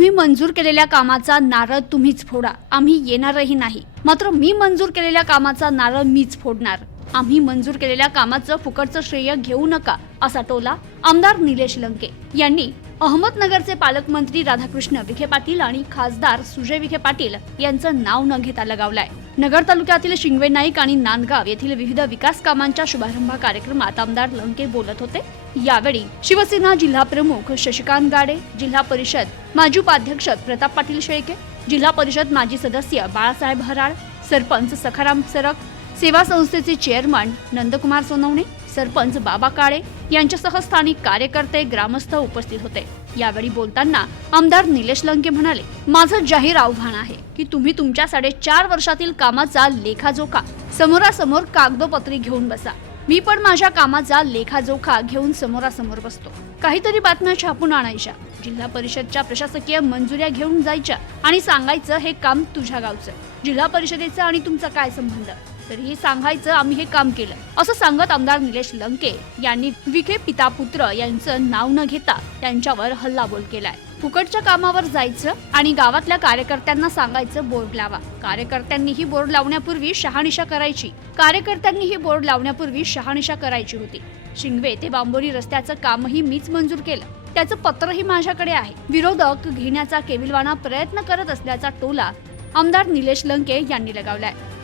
तुम्ही मंजूर केलेल्या कामाचा नारळ तुम्हीच फोडा. आम्ही येणारही नाही. मात्र मी मंजूर केलेल्या कामाचा नारळ मीच फोडणार. आम्ही मंजूर केलेल्या कामाचं फुकटचं श्रेय घेऊ नका असा टोला आमदार निलेश लंके यांनी अहमदनगरचे पालकमंत्री राधाकृष्ण विखे पाटील आणि खासदार सुजय विखे पाटील यांचं नाव न घेता लगावलाय. नगर तालुक्यातील शिंगवे नाईक आणि नांदगाव येथील विविध विकास कामांच्या शुभारंभ कार्यक्रमात आमदार लंके बोलत होते. यावेळी शिवसेना जिल्हा प्रमुख शशिकांत गाडे जिल्हा परिषद माजी उपाध्यक्ष प्रताप पाटील शेळके जिल्हा परिषद माजी सदस्य बाळासाहेब हराळ सरपंच सखाराम सरक सेवा संस्थेचे चेअरमन नंदकुमार सोनवणे सरपंच बाबा काळे यांच्यासह स्थानिक कार्यकर्ते ग्रामस्थ उपस्थित होते. यावेळी बोलताना आमदार निलेश लंके म्हणाले माझं जाहीर आव्हान आहे की तुम्ही तुमच्या साडेचार वर्षातील कामाचा लेखाजोखा समोरासमोर कागदोपत्री घेऊन बसा. मी पण माझ्या कामाचा लेखाजोखा घेऊन समोरासमोर बसतो. काहीतरी बातम्या छापून आणायच्या. जिल्हा परिषदच्या प्रशासकीय मंजुऱ्या घेऊन जायच्या आणि सांगायचं हे काम तुझ्या गावचं. जिल्हा परिषदेचा आणि तुमचा काय संबंध? तरीही सांगायचं आम्ही हे काम केलं. असं सांगत आमदार निलेश लंके यांनी विखे पिता पुत्र यांचं नाव न घेता त्यांच्यावर हल्लाबोल केलाय. फुकटच्या कामावर जायचं आणि गावातल्या कार्यकर्त्यांना सांगायचं बोर्ड लावा. कार्यकर्त्यांनीही बोर्ड लावण्यापूर्वी शहानिशा करायची. कार्यकर्त्यांनीही बोर्ड लावण्यापूर्वी शहानिशा करायची होती. शिंगवे ते बांबोरी रस्त्याचं कामही मीच मंजूर केलं. त्याचं पत्रही माझ्याकडे आहे. विरोधक घेण्याचा केविलवाना प्रयत्न करत असल्याचा टोला आमदार निलेश लंके यांनी लगावलाय.